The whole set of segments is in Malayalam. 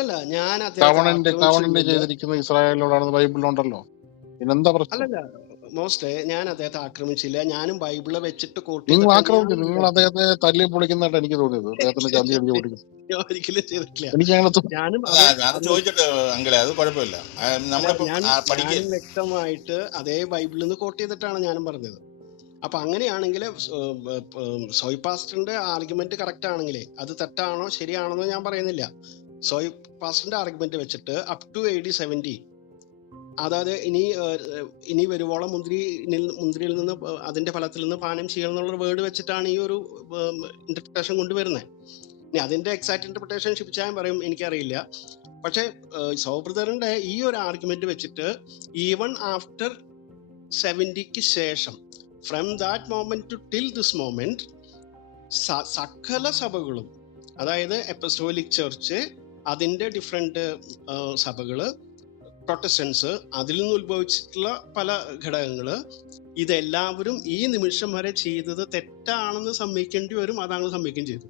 അല്ലല്ല ഞാൻ കവണന്റെ കവണന്റെ ചെയ്തിരിക്കുന്ന ഇസ്രായേലിനോടാണെന്ന് ബൈബിളിലുണ്ടല്ലോ പിന്നെന്താ പ്രശ്നം? അല്ലല്ല മോസ്റ്റേ ഞാൻ അദ്ദേഹത്തെ ആക്രമിച്ചില്ല. ഞാനും ബൈബിളെ വെച്ചിട്ട് കോട്ട് നിങ്ങൾ ആക്രമിച്ചു നിങ്ങൾ അദ്ദേഹത്തെ തല്ലി പൊളിക്കുന്നതായിട്ട് എനിക്ക് തോന്നിയത്. അദ്ദേഹത്തിന്റെ ചന്തി അടിച്ച് പൊളിക്കുന്നു ഞാൻ ഒരിക്കലും ചെയ്തിട്ടില്ല. എനിക്ക് അങ്ങനെ ഞാനും ചോദിച്ചിട്ട് അങ്കിളെ അത് കുഴപ്പമില്ല. ഞാൻ വ്യക്തമായിട്ട് അതേ ബൈബിളിൽ നിന്ന് കോട്ട് ചെയ്തിട്ടാണ് ഞാനും പറഞ്ഞത്. അപ്പൊ അങ്ങനെയാണെങ്കിൽ സോയ് പാസ്റ്ററിന്റെ ആർഗ്യുമെന്റ് കറക്റ്റ് ആണെങ്കിലേ അത് തെറ്റാണോ ശരിയാണെന്നോ ഞാൻ പറയുന്നില്ല. സോയ് പാസ്റ്ററിന്റെ ആർഗ്യുമെന്റ് വെച്ചിട്ട് up to A D seventy അതായത് ഇനി ഇനി വരുവോളം മുന്തിരി മുന്തിരിയിൽ നിന്ന് അതിന്റെ ഫലത്തിൽ നിന്ന് പാനം ചെയ്യണം എന്നുള്ള വേർഡ് വെച്ചിട്ടാണ് ഈ ഒരു ഇന്റർപ്രിട്ടേഷൻ കൊണ്ടുവരുന്നത് ഇനി അതിന്റെ എക്സാക്ട് ഇന്റർപ്രിട്ടേഷൻ ഷിപ്പിച്ചാൻ പറയും എനിക്കറിയില്ല. പക്ഷെ സൗബ്രദറിന്റെ ഈ ഒരു ആർഗ്യുമെന്റ് വെച്ചിട്ട് ഈവൺ ആഫ്റ്റർ സെവന്റിക്ക് ശേഷം from that moment to till this moment സകല സഭകളും അതായത് എപ്പസ്റ്റോലിക് ചർച്ച് അതിന്റെ ഡിഫറെന്റ് സഭകൾ പ്രൊട്ടസ്റ്റൻസ് അതിൽ നിന്ന് ഉത്ഭവിച്ചിട്ടുള്ള പല ഘടകങ്ങൾ ഇതെല്ലാവരും ഈ നിമിഷം വരെ ചെയ്തത് തെറ്റാണെന്ന് സമ്മതിക്കേണ്ടി വരും അതാണ് സമ്മതിക്കുകയും ചെയ്തു.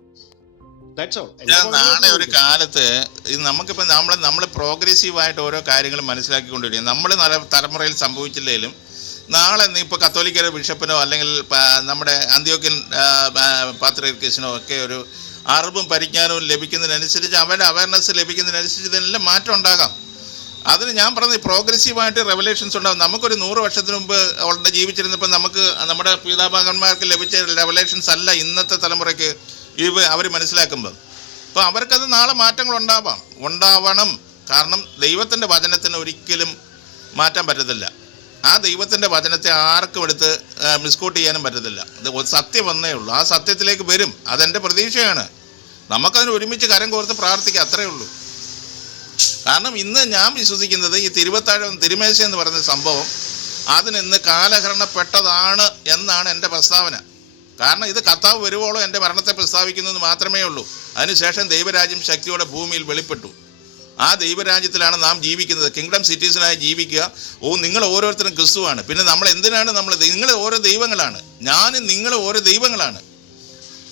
നാളെ ഒരു കാലത്ത് ഇത് നമുക്കിപ്പോ നമ്മൾ നമ്മൾ പ്രോഗ്രസീവ് ആയിട്ട് ഓരോ കാര്യങ്ങൾ മനസ്സിലാക്കിക്കൊണ്ടിരിക്കും നമ്മൾ തലമുറയിൽ സംഭവിച്ചില്ലെങ്കിലും നാളെ നീ ഇപ്പോൾ കത്തോലിക്കര ബിഷപ്പിനോ അല്ലെങ്കിൽ നമ്മുടെ അന്ത്യോക്യൻ പാത്രീർക്കസിനോ ഒക്കെ ഒരു അറിവും പരിജ്ഞാനവും ലഭിക്കുന്നതിനനുസരിച്ച് അവന്റെ അവയർനെസ് ലഭിക്കുന്നതിനനുസരിച്ച് ഇതിനെല്ലാം മാറ്റം ഉണ്ടാകാം. അതിന് ഞാൻ പറഞ്ഞത് പ്രോഗ്രസീവായിട്ട് റെവലേഷൻസ് ഉണ്ടാകും നമുക്കൊരു നൂറ് വർഷത്തിന് മുമ്പ് ഉണ്ട് ജീവിച്ചിരുന്നപ്പോൾ നമുക്ക് നമ്മുടെ പിതാമഹന്മാർക്ക് ലഭിച്ച റെവലേഷൻസ് അല്ല ഇന്നത്തെ തലമുറയ്ക്ക് ഇവ അവർ മനസ്സിലാക്കുമ്പോൾ അപ്പോൾ അവർക്കത് നാളെ മാറ്റങ്ങൾ ഉണ്ടാവാം. ഉണ്ടാവണം. കാരണം ദൈവത്തിന്റെ വചനത്തിന് ഒരിക്കലും മാറ്റാൻ പറ്റത്തില്ല. ആ ദൈവത്തിന്റെ വചനത്തെ ആർക്കും എടുത്ത് മിസ്കോട്ട് ചെയ്യാനും പറ്റത്തില്ല. ഇത് സത്യം വന്നേ ഉള്ളൂ. ആ സത്യത്തിലേക്ക് വരും. അതെന്റെ പ്രതീക്ഷയാണ്. നമുക്കതിന് ഒരുമിച്ച് കരം കോർത്ത് പ്രാർത്ഥിക്കാം അത്രേ ഉള്ളൂ. കാരണം ഇന്ന് ഞാൻ വിശ്വസിക്കുന്നത് ഈ തിരുവത്താഴം തിരുമേശ എന്ന് പറയുന്ന സംഭവം അതിനിന്ന് കാലഹരണപ്പെട്ടതാണ് എന്നാണ് എന്റെ പ്രസ്താവന. കാരണം ഇത് കർത്താവ് വരുവോളം എന്റെ മരണത്തെ പ്രസ്താവിക്കുന്നത് മാത്രമേ ഉള്ളൂ. അതിനുശേഷം ദൈവരാജ്യം ശക്തിയോടെ ഭൂമിയിൽ വെളിപ്പെട്ടു. ആ ദൈവരാജ്യത്തിലാണ് നാം ജീവിക്കുന്നത്. കിങ്ഡം സിറ്റീസിനായി ജീവിക്കുക. ഓ നിങ്ങൾ ഓരോരുത്തരും ക്രിസ്തുവാണ്. പിന്നെ നമ്മൾ എന്തിനാണ് നമ്മൾ നിങ്ങൾ ഓരോ ദൈവങ്ങളാണ്. ഞാനും നിങ്ങൾ ഓരോ ദൈവങ്ങളാണ്.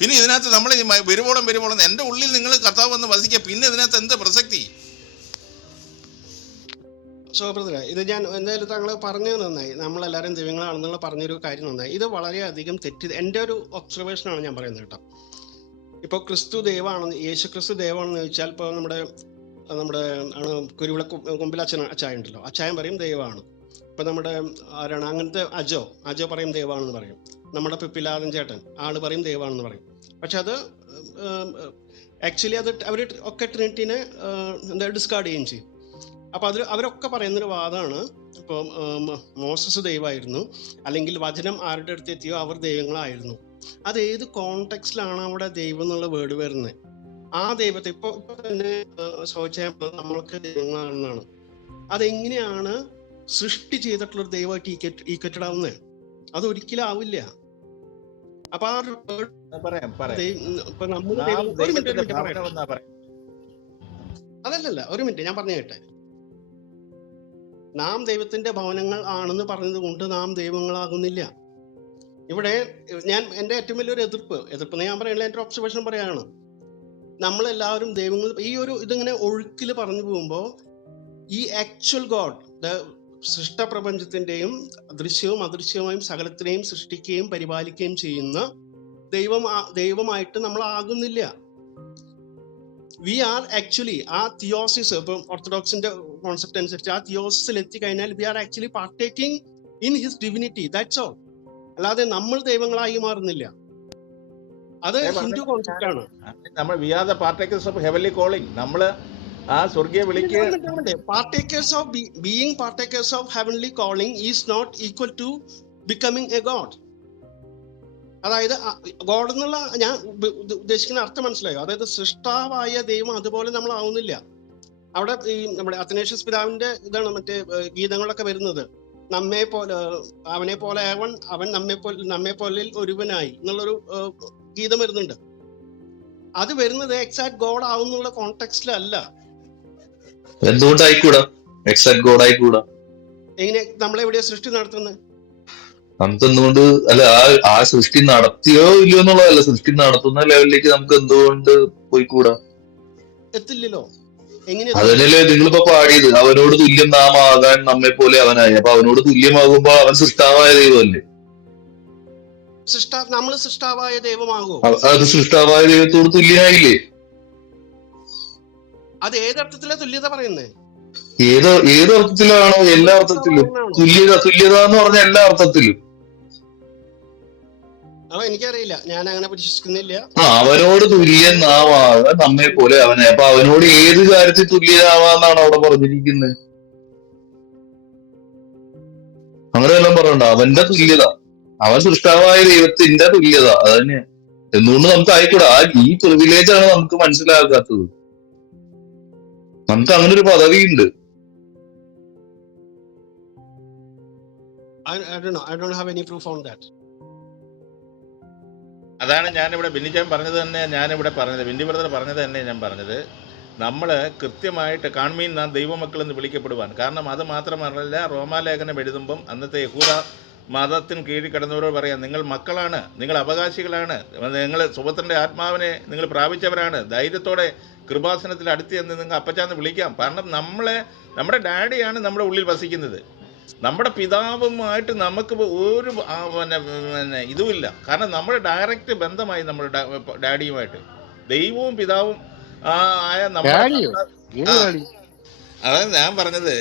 പിന്നെ ഇതിനകത്ത് നമ്മൾ വരുവോളം വരുവോളം എന്റെ ഉള്ളിൽ നിങ്ങൾ കർത്താവ് വന്ന് വസിക്കുക. പിന്നെ ഇതിനകത്ത് എന്ത് പ്രസക്തി? സോ ഇത് ഞാൻ എന്തായാലും താങ്കൾ പറഞ്ഞത് നന്നായി. നമ്മളെല്ലാവരും ദൈവങ്ങളാണെന്നുള്ള പറഞ്ഞൊരു കാര്യം നന്നായി. ഇത് വളരെയധികം തെറ്റി എന്റെ ഒരു ഒബ്സർവേഷനാണ് ഞാൻ പറയുന്നത് കേട്ടോ. ഇപ്പോൾ ക്രിസ്തു ദൈവമാണെന്ന് യേശു ക്രിസ്തു ദൈവമാണെന്ന് ചോദിച്ചാൽ ഇപ്പോൾ നമ്മുടെ നമ്മുടെ കുരുവിള കൊമ്പിൽ അച്ഛൻ അച്ചായ ഉണ്ടല്ലോ അച്ചായൻ പറയും ദൈവമാണ്. ഇപ്പം നമ്മുടെ ആരാണ് അങ്ങനത്തെ അജോ അജോ പറയും ദൈവമാണെന്ന് പറയും. നമ്മുടെ പിപ്പിലാദൻ ചേട്ടൻ ആൾ പറയും ദൈവമാണെന്ന് പറയും. പക്ഷെ അത് ആക്ച്വലി അത് അവർ ഒക്കെ ട്രിനിറ്റിനെ എന്താ ഡിസ്കാർഡ് ചെയ്യുകയും ചെയ്യും. അപ്പോൾ അതിൽ അവരൊക്കെ പറയുന്നൊരു വാദമാണ് ഇപ്പോൾ മോസസ് ദൈവമായിരുന്നു അല്ലെങ്കിൽ വചനം ആരുടെ അടുത്ത് എത്തിയോ അവർ ദൈവങ്ങളായിരുന്നു. അത് ഏത് കോണ്ടെക്സ്റ്റിലാണ് അവിടെ ദൈവം എന്നുള്ള വേർഡ് വരുന്നത് ആ ദൈവത്തെ ഇപ്പൊ ഇപ്പൊ തന്നെ ശോചയം നമ്മൾക്ക് ദൈവങ്ങളാണെന്നാണ്. അതെങ്ങനെയാണ് സൃഷ്ടി ചെയ്തിട്ടുള്ള ഒരു ദൈവമായിട്ട് കെട്ടി ഈ അത് ഒരിക്കലും ആവില്ല അപ്പൊ ആ പറയാം അതല്ലല്ല ഒരു മിനിറ്റ് ഞാൻ പറഞ്ഞു കേട്ടെ. നാം ദൈവത്തിന്റെ ഭവനങ്ങൾ ആണെന്ന് പറഞ്ഞത് കൊണ്ട് നാം ദൈവങ്ങളാകുന്നില്ല. ഇവിടെ ഞാൻ എന്റെ ഏറ്റവും വലിയൊരു എതിർപ്പ് എതിർപ്പ് ഞാൻ പറയണില്ല എന്റെ ഒബ്സർവേഷൻ പറയാണ് നമ്മളെല്ലാവരും ദൈവങ്ങൾ ഈ ഒരു ഇതിങ്ങനെ ഒഴുക്കിൽ പറഞ്ഞു പോകുമ്പോൾ ഈ ആക്ച്വൽ ഗോഡ് ദ സൃഷ്ടപ്രപഞ്ചത്തിന്റെയും ദൃശ്യവും അദൃശ്യവുമായും സകലത്തിനെയും സൃഷ്ടിക്കുകയും പരിപാലിക്കുകയും ചെയ്യുന്ന ദൈവം ദൈവമായിട്ട് നമ്മൾ ആകുന്നില്ല വി ആർ ആക്ച്വലി ആ തിയോസിസ് ഇപ്പം ഓർത്തഡോക്സിന്റെ കോൺസെപ്റ്റ് അനുസരിച്ച് ആ തിയോസിസിൽ എത്തിക്കഴിഞ്ഞാൽ we are actually partaking in his divinity that's all അല്ലാതെ നമ്മൾ ദൈവങ്ങളായി മാറുന്നില്ല. അത് ഹിന്ദു കോൺസെപ്റ്റ് ആണ് നമ്മൾ we are the partakers of heavenly calling. നമ്മൾ ആ സ്വർഗീയ വിളിക്ക് partakers of being partakers of heavenly calling is not equal to becoming a god. അതായത് ഗോഡ് എന്നുള്ള ഞാൻ ഉദ്ദേശിക്കുന്ന അർത്ഥം മനസ്സിലായോ? അതായത് സൃഷ്ടാവായ ദൈവം അതുപോലെ നമ്മൾ ആവുന്നില്ല. അവിടെ ഈ നമ്മുടെ അത്തനേഷ്യസ് പിതാവിന്റെ ഇതാണ് മറ്റേ ഗീതങ്ങളൊക്കെ വരുന്നത്. നമ്മെ പോലെ അവനെ പോലെ അവൻ അവൻ നമ്മെ പോലെ നമ്മെ പോലെ ഒരുവനായി. എന്നുള്ളൊരു ഗീതം വരുന്നുണ്ട്. അത് വരുന്നത് എക്സാക്ട് ഗോഡ് ആവുന്നുള്ള കോണ്ടെക്സ്റ്റിലല്ല എന്തുകൊണ്ടായിക്കൂടാ? എക്സാക്ട് ഗോഡ് ആയിക്കൂടാ? എങ്ങനെ നമ്മളെവിടെയാ സൃഷ്ടി നടത്തുന്നത്? നമുക്ക് എന്തുകൊണ്ട് അല്ല ആ ആ സൃഷ്ടി നടത്തിയോ ഇല്ലയോ എന്നുള്ളതല്ല. സൃഷ്ടി നടത്തുന്ന ലെവലിലേക്ക് നമുക്ക് എന്തുകൊണ്ട് പോയിക്കൂടാ? എത്തില്ലല്ലോ അതിനല്ലേ നിങ്ങളിപ്പോ പാടിയത്. അവനോട് തുല്യം നാം ആകാൻ നമ്മെ പോലെ അവനായി. അപ്പൊ അവനോട് തുല്യമാകുമ്പോ അവൻ സൃഷ്ടാവായ ദൈവമല്ലേ? സൃഷ്ടാ നമ്മൾ സൃഷ്ടാവായ ദൈവമാകോ അത് സൃഷ്ടാവായ ദൈവത്തോട് തുല്യായില്ലേ അത് ഏതർത്ഥത്തിലാ തുല്യത പറയുന്നേ? ഏത് ഏതർത്ഥത്തിലാണോ അർത്ഥത്തിലാണോ എല്ലാ അർത്ഥത്തിലും? തുല്യത തുല്യത എന്ന് പറഞ്ഞ എല്ലാ അർത്ഥത്തിലും. അപ്പൊ എനിക്കറിയില്ല. ഞാൻ അങ്ങനെ വിശ്വസിക്കുന്നില്ല അവനോട് തുല്യൻ നാം ആകാൻ നമ്മെ പോലെ അവനെ. അപ്പൊ അവനോട് ഏത് കാര്യത്തിൽ തുല്യനാവാന്നാണ് അവിടെ പറഞ്ഞിരിക്കുന്നത് അങ്ങനെ എല്ലാം പറയണ്ട. അവന്റെ തുല്യത. അവൻ സൃഷ്ടാവായ ദൈവത്തിന്റെ തുല്യത അത് തന്നെ എന്തുകൊണ്ട് നമുക്ക് ആയിക്കൂടാ? ആ ഈ പ്രിവിലേജ് ആണ് നമുക്ക് മനസ്സിലാകാത്തത്. നമുക്ക് അങ്ങനെ ഒരു on that. അതാണ് ഞാനിവിടെ ബിന്നിച്ചാൻ പറഞ്ഞത് തന്നെ ഞാനിവിടെ പറഞ്ഞത് ബിന്നി ബ്രദർ പറഞ്ഞത് തന്നെ ഞാൻ പറഞ്ഞത്. നമ്മൾ കൃത്യമായിട്ട് കാൺമീൻ നാം ദൈവമക്കൾ എന്ന് വിളിക്കപ്പെടുവാൻ. കാരണം അത് മാത്രമല്ല റോമാലേഖനം എഴുതുമ്പം അന്നത്തെ യഹൂദ മതത്തിന് കീഴിൽ കിടന്നവരോട് പറയാം നിങ്ങൾ മക്കളാണ് നിങ്ങൾ അവകാശികളാണ് നിങ്ങൾ സുഭത്തിന്റെ ആത്മാവിനെ നിങ്ങൾ പ്രാപിച്ചവരാണ് ധൈര്യത്തോടെ കൃപാസനത്തിൽ അടുത്ത് ചെന്ന് നിങ്ങൾ അപ്പച്ചാന്ന് വിളിക്കാം. കാരണം നമ്മളെ നമ്മുടെ ഡാഡിയാണ് നമ്മുടെ ഉള്ളിൽ വസിക്കുന്നത്. നമ്മുടെ പിതാവുമായിട്ട് നമുക്ക് ഒരു പിന്നെ പിന്നെ ഇതുമില്ല. കാരണം നമ്മൾ ഡയറക്റ്റ് ബന്ധമായി നമ്മുടെ ഡാഡിയുമായിട്ട്. ദൈവവും പിതാവും ആയ? നമ്മുടെ അതായത്. അതാണ് ഞാൻ പറഞ്ഞത്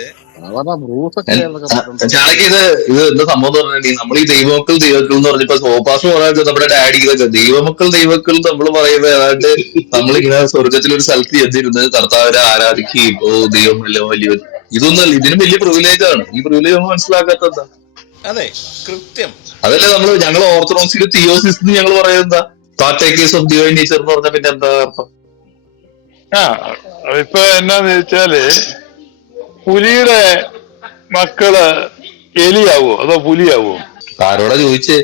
ഇത് ഇത് എന്താ സംഭവം എന്ന് പറഞ്ഞിട്ടുണ്ടെങ്കിൽ നമ്മൾ ഈ ദൈവമക്കൾ ദൈവക്കൾ എന്ന് പറഞ്ഞപ്പോ സോപാസ് പറയാൻ നമ്മുടെ ഡാഡി ഇതൊക്കെ ദൈവമക്കൾ ദൈവക്കൾ നമ്മൾ പറയുമ്പോ ഏതാണ്ട് നമ്മളിങ്ങനെ സ്വർഗത്തിൽ ഒരു സ്ഥലത്ത് ചെന്നിരുന്ന് കർത്താവിനെ ആരാധിക്കുകയും ഓ ദൈവം വലിയ വലിയ ഇതൊന്നല്ല ഇതിനും വലിയ പ്രിവിലേജ് ആണ്. ഈ പ്രിവിലേജ് നമ്മൾ മനസ്സിലാക്കാത്ത അതെ കൃത്യം. അതല്ലേ നമ്മൾ ഞങ്ങൾ ഓർത്തഡോക്സിൽ തിയോസിസ് എന്ന് ഞങ്ങൾ പറയുന്നത് പാർട്ടേക്കേഴ്സ് ഓഫ് ഡിവൈൻ നേച്ചർ എന്ന് പറഞ്ഞ പിന്നെ എന്താ അർത്ഥം? ആ ഇപ്പൊ എന്നാന്ന് വെച്ചാൽ പുലിയുടെ മക്കൾ എലിയാവോ അതോ പുലിയാവോ? ആരോടാ ചോദിച്ചേ?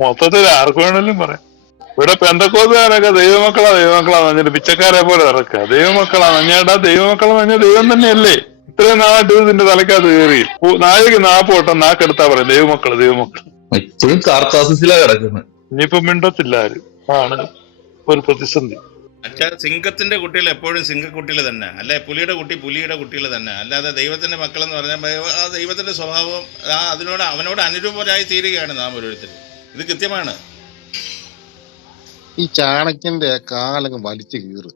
മൊത്തത്തിൽ ആർക്ക് വേണമെങ്കിലും പറയാം. ഇവിടെ പെന്തക്കോസുകാരൊക്കെ ദൈവമക്കളാ ദൈവമക്കളാ പറഞ്ഞിട്ട് പിച്ചക്കാരെ പോലെ ഇറക്കുക ദൈവമക്കളാ നഞ്ഞേട്ടാ ദൈവമക്കള നഞ്ഞ ദൈവം തന്നെയല്ലേ. ഇത്രയും നാളായിട്ട് ഇത് ഇതിന്റെ തലക്കകത്ത് കയറി. നായക്ക് നാപ്പോട്ടം നാക്കെടുത്താ പറയാം. ദൈവമക്കൾ ദൈവമക്കൾ. ഇപ്പോഴും കാർത്താസിസിലാ കിടക്കുന്നത് ഇനിയിപ്പോ മിണ്ടത്തില്ല ആരും. ആണ് ഒരു പ്രതിസന്ധി. സിംഹത്തിന്റെ കുട്ടികൾ എപ്പോഴും സിംഹക്കുട്ടികൾ തന്നെ. അല്ലെ? പുലിയുടെ കുട്ടി പുലിയുടെ കുട്ടികൾ തന്നെ. അല്ലാതെ ദൈവത്തിന്റെ മക്കളെന്ന് പറഞ്ഞാൽ ആ ദൈവത്തിന്റെ സ്വഭാവം ആ അതിനോട് അവനോട് അനുരൂപരായി തീരുകയാണ് നാം ഓരോരുത്തരും. ഇത് കൃത്യമാണ്. ഈ ചാണക്യന്റെ കാലങ്ങ് വലിച്ചു കീറ്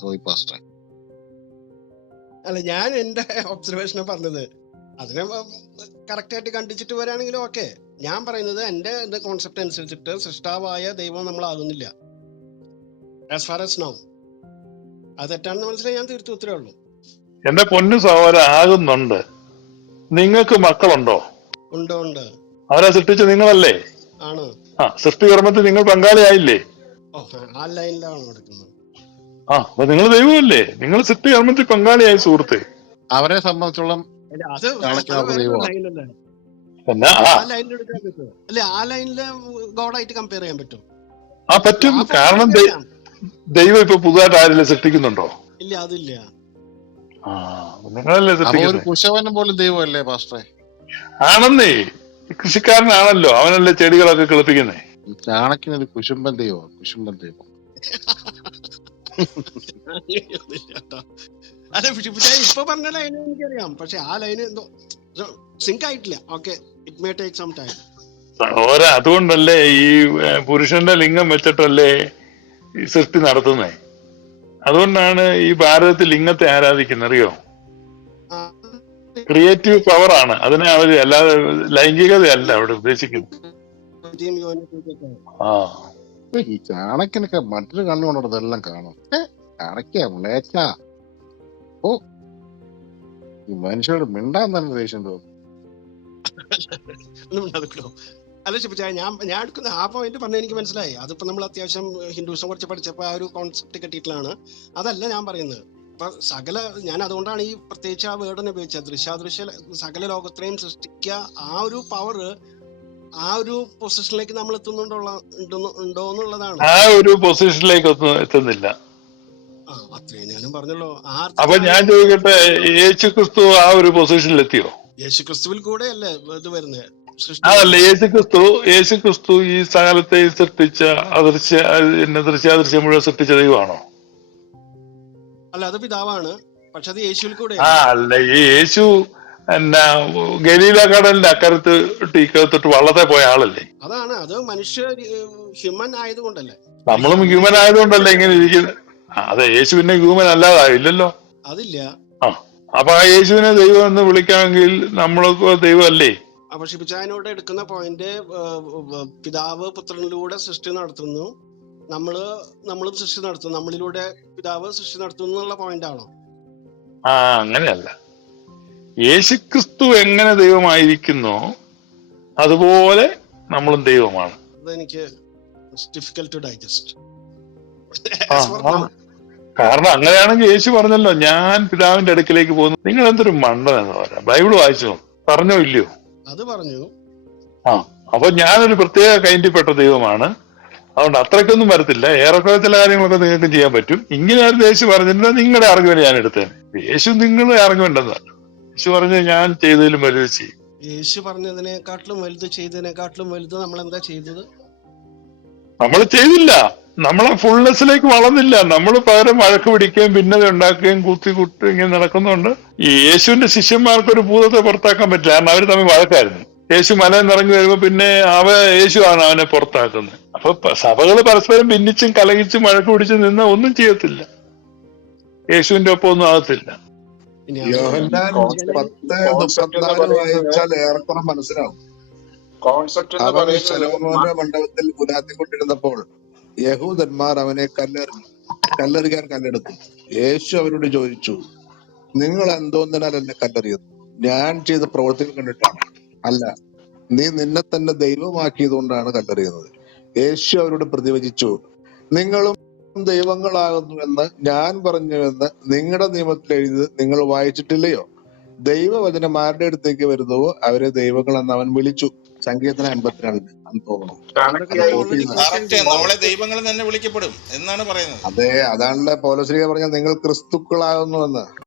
സോയി പാസ്റ്റർ. അല്ല ഞാൻ എന്റെ ഒബ്സർവേഷൻ പറഞ്ഞത് അതിനെ കറക്റ്റ് ആയിട്ട് കണ്ടിച്ചിട്ട് വരാണെങ്കിലും ഓക്കെ ഞാൻ പറയുന്നത് എന്റെ കോൺസെപ്റ്റ് അനുസരിച്ചിട്ട് സൃഷ്ടാവായ ദൈവം നമ്മളാകുന്നില്ല. ആസ് ഫാർ എസ് നോ അത് തെറ്റാണെന്ന് മനസ്സിലായി ഞാൻ തീർത്തു ഉത്തരേ ഉള്ളൂ. എന്റെ പൊന്നു സഹോദരൻ ആകുന്നുണ്ട്. നിങ്ങൾക്ക് മക്കളുണ്ടോ? ഉണ്ട് ഉണ്ട്. അവരെ സൃഷ്ടിച്ച നിങ്ങളല്ലേ? ആണ്. ആ സൃഷ്ടികർമ്മത്തിൽ നിങ്ങൾ പങ്കാളിയായില്ലേ? ഓ ആ ലൈനിലാണ് നടക്കുന്നത്. ആ അപ്പൊ നിങ്ങൾ ദൈവമല്ലേ? നിങ്ങൾ സൃഷ്ടികർമ്മത്തിൽ പങ്കാളിയായി സുഹൃത്തെ. അവരെ സംബന്ധിച്ചോളം അല്ല, അത് അത്. ലൈനല്ലേ പിന്നെ ആ. ആ ലൈനിൽ എടുക്കാൻ പറ്റുമോ? അല്ലെ ആ ലൈനിൽ ഗോഡായിട്ട് കമ്പയർ ചെയ്യാൻ പറ്റും. ആ പറ്റും. കാരണം ദൈ-. ദൈവം ഇപ്പൊ പുതുതായിട്ട് ആരെല്ലാം സൃഷ്ടിക്കുന്നുണ്ടോ? ഇല്ല അതില്ല. നിങ്ങളല്ലേ ഒരു സൃഷ്ടിക്കുന്നത് കുശവനും പോലും ദൈവമല്ലേ പാസ്റ്ററെ? ആണെന്നേ കൃഷിക്കാരനാണല്ലോ അവനല്ലേ ചെടികളൊക്കെ കിളിപ്പിക്കുന്നേ. ഈ ചാണക്യനൊരു കുശുംബൻ ദൈവം കുശുംബൻ ദൈവം. അതെ കേട്ടോ. പക്ഷെ പക്ഷേ ഇപ്പൊ പറഞ്ഞ ലൈൻ എനിക്കറിയാം. പക്ഷെ ആ ലൈന് എന്തോ സിങ്ക് ആയിട്ടില്ല. Okay it may take some time ഓര അതുകൊണ്ടല്ലേ ഈ ഏ, പുരുഷന്റെ ലിംഗം വെച്ചിട്ടല്ലേ ഈ സൃഷ്ടി നടത്തുന്നേ. അതുകൊണ്ടാണ് ഈ ഭാരതത്തിൽ ലിംഗത്തെ ആരാധിക്കുന്നത് അറിയോ? ക്രിയേറ്റീവ് പവർ ആണ്. അതിനെ അവർ അല്ലാതെ ലൈംഗികതയല്ല അവിടെ ഉദ്ദേശിക്കുന്നത്. ആ. ഈ ചാണക്യനൊക്കെ മറ്റൊരു കണ്ണുകൊണ്ടോ ഇതെല്ലാം കാണും. ചാണക്യ മുളേച്ച. ഓ. ഈ മനുഷ്യരോട് മിണ്ടാൻ തന്നെ ദേഷ്യം തോന്നും. അല്ല ശിവജായ ഞാൻ ഞാൻ എടുക്കുന്ന ആ പോയിന്റ് പറഞ്ഞ എനിക്ക് മനസ്സിലായി. അതിപ്പോ നമ്മൾ അത്യാവശ്യം ഹിന്ദുസം കുറച്ച് പഠിച്ചപ്പോ ആ ഒരു കോൺസെപ്റ്റ് കിട്ടിയിട്ടുള്ളതാണ്. അതല്ല ഞാൻ പറയുന്നത്. ഇപ്പൊ സകല ഞാൻ അതുകൊണ്ടാണ് ഈ പ്രത്യേകിച്ച് ആ വേർഡ് തന്നെ ഉപയോഗിച്ചത്. ദൃശ്യാദൃശ്യ സകല ലോകത്തെയും സൃഷ്ടിക്കുക ആ ഒരു പവർ ആ ഒരു പൊസിഷനിലേക്ക് നമ്മൾ എത്തുന്നുണ്ടോ ഉണ്ടോ എന്നുള്ളതാണ്. ആ ഒരു പൊസിഷനിലേക്ക് ഒന്നും എത്തുന്നില്ല. അത്രയും ഞാനും പറഞ്ഞല്ലോ. ആ അപ്പൊ ഞാൻ ചോദിക്കട്ടെ യേശു ക്രിസ്തു ആ ഒരു പൊസിഷനിൽ എത്തിയോ? യേശു ക്രിസ്തുവിൽ കൂടെ അല്ലേ ഇത് വരുന്നത്? അതല്ല യേശു ക്രിസ്തു യേശു ക്രിസ്തു ഈ സകലത്തെ സൃഷ്ടിച്ച അദൃശ്യ എന്നെ ദൃശ്യാദൃശ്യം മുഴുവൻ സൃഷ്ടിച്ച ദൈവമാണോ? അല്ല അത് പിതാവാണ്. പക്ഷെ അത് യേശുവിൽ കൂടെ ആ അല്ല ഈ യേശു എന്നാ ഗലീല കടലിന്റെ അക്കരത്ത് ടീക്കത്തിട്ട് വള്ളത്തെ പോയ ആളല്ലേ? അതാണ്. അത് മനുഷ്യ ഹ്യൂമൻ ആയതുകൊണ്ടല്ലേ. നമ്മളും ഹ്യൂമൻ ആയതുകൊണ്ടല്ലേ ഇങ്ങനെ ഇരിക്കുന്നത് അതെ യേശു പിന്നെ ഹ്യൂമൻ അല്ലാതായില്ലല്ലോ അതില്ല. ആ അപ്പൊ ആ യേശുവിനെ ദൈവം എന്ന് വിളിക്കാമെങ്കിൽ നമ്മളൊക്കെ ദൈവമല്ലേ? അപ്പൊ ഷിബിചായനോട് എടുക്കുന്ന പോയിന്റ് പിതാവ് പുത്രനിലൂടെ സൃഷ്ടി നടത്തുന്നു. നമ്മൾ നമ്മളും സൃഷ്ടി നടത്തുന്നു. നമ്മളിലൂടെ പിതാവ് സൃഷ്ടി നടത്തുന്നു എന്നുള്ള പോയിന്റ് ആണോ? ആ അങ്ങനെയല്ല. യേശുക്രിസ്തു എങ്ങനെ ദൈവമായിരിക്കുന്നു അതുപോലെ നമ്മളും ദൈവമാണ്. അതെനിക്ക് ഡിഫിക്കൽട്ട് ടു ഡൈജസ്റ്റ്. കാരണം അങ്ങനെയാണെങ്കിൽ യേശു പറഞ്ഞല്ലോ ഞാൻ പിതാവിന്റെ അടുക്കിലേക്ക് പോകുന്നു. നിങ്ങൾ എന്തൊരു മണ്ടനെന്ന് പറയാം. ബൈബിൾ വായിച്ചോ? പറഞ്ഞോ ഇല്ലയോ? അത് പറഞ്ഞു. ആ അപ്പൊ ഞാനൊരു പ്രത്യേക കൈൻഡിപ്പെട്ട ദൈവമാണ്. അതുകൊണ്ട് അത്രക്കൊന്നും വരത്തില്ല. ഏറെക്കുറെ ചില കാര്യങ്ങളൊക്കെ നിങ്ങൾക്ക് ചെയ്യാൻ പറ്റും. ഇങ്ങനെ ഒരു യേശു പറഞ്ഞിട്ടുണ്ടെങ്കിൽ നിങ്ങളുടെ ആർഗ്യുമെന്റ് ഞാൻ എടുത്തേ യേശു നിങ്ങളുടെ ആർഗ്യുമെന്റ് യേശു പറഞ്ഞു ഞാൻ ചെയ്തതിലും വലുത് ചെയ്യും. യേശു പറഞ്ഞതിനെക്കാട്ടിലും വലുത് ചെയ്തതിനെക്കാട്ടിലും വലുത് നമ്മൾ എന്താ ചെയ്തത്? നമ്മൾ ചെയ്തില്ല. നമ്മളെ ഫുൾനെസ്സിലേക്ക് വളർന്നില്ല. നമ്മൾ പകരം വഴക്ക് പിടിക്കുകയും ഭിന്നത ഉണ്ടാക്കുകയും കൂത്തി കൂട്ടുകയും ഇങ്ങനെ നടക്കുന്നുണ്ട്. ഈ യേശുവിന്റെ ശിഷ്യന്മാർക്ക് ഒരു ഭൂതത്തെ പുറത്താക്കാൻ പറ്റില്ല. കാരണം അവർ തമ്മിൽ വഴക്കായിരുന്നു. യേശു മലയിൽ നിറങ്ങി വരുമ്പോ പിന്നെ അവ യേശു ആണ് അവനെ പുറത്താക്കുന്നത്. അപ്പൊ സഭകൾ പരസ്പരം ഭിന്നിച്ചും കലഹിച്ചും വഴക്ക് പിടിച്ചും നിന്ന ഒന്നും ചെയ്യത്തില്ല. യേശുവിന്റെ ഒപ്പം ഒന്നും ആകത്തില്ല. മനസ്സിലാവും. കോൺസെപ്റ്റ് എന്ന് പറയുന്നത് മണ്ഡപത്തിൽ ഉലാത്തിക്കൊണ്ടിരുന്നപ്പോൾ യഹൂദന്മാർ അവനെ കല്ലെറിഞ്ഞു കല്ലെറിയാൻ കല്ലെടുത്തു. യേശു അവരോട് ചോദിച്ചു നിങ്ങൾ എന്തോന്നിനാൽ എന്നെ കല്ലെറിയുന്നു? ഞാൻ ചെയ്ത പ്രവൃത്തികൾ കണ്ടിട്ടാണ്. അല്ല നീ നിന്നെ തന്നെ ദൈവമാക്കിയതുകൊണ്ടാണ് കല്ലെറിയുന്നത്. യേശു അവരോട് പ്രതിവചിച്ചു നിങ്ങളും ദൈവങ്ങളാകുന്നു എന്ന് ഞാൻ പറഞ്ഞു എന്ന് നിങ്ങളുടെ നിയമത്തിൽ എഴുതി നിങ്ങൾ വായിച്ചിട്ടില്ലയോ? ദൈവവചനം ആരുടെ അടുത്തേക്ക് വരുന്നുവോ അവരെ ദൈവങ്ങൾ എന്ന് അവൻ വിളിച്ചു. സങ്കീർത്തനം എൺപത്തിരണ്ട് എന്ന് തോന്നുന്നു കറക്റ്റ്. ചെയ്തതാണ്. നമ്മളെ ദൈവങ്ങൾ തന്നെ വിളിക്കപ്പെടും എന്നാണ് പറയുന്നത്. അതെ അതാണല്ലോ പൗലോസ്ലിക പറഞ്ഞ നിങ്ങൾ ക്രിസ്തുക്കളാകുന്നുവെന്ന്.